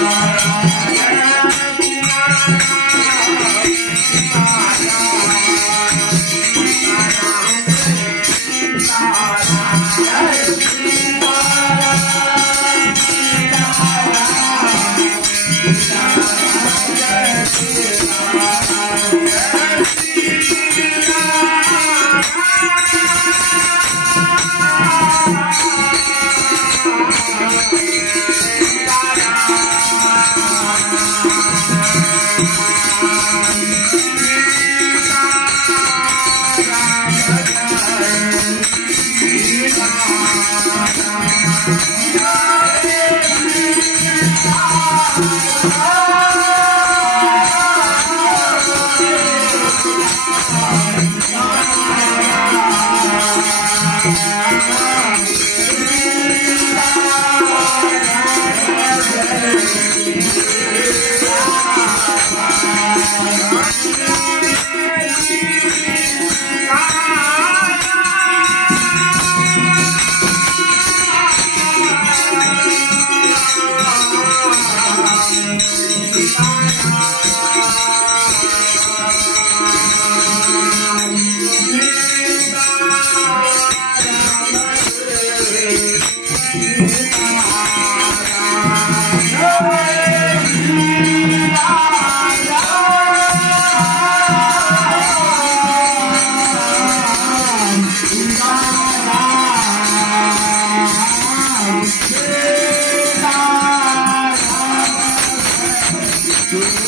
Bye.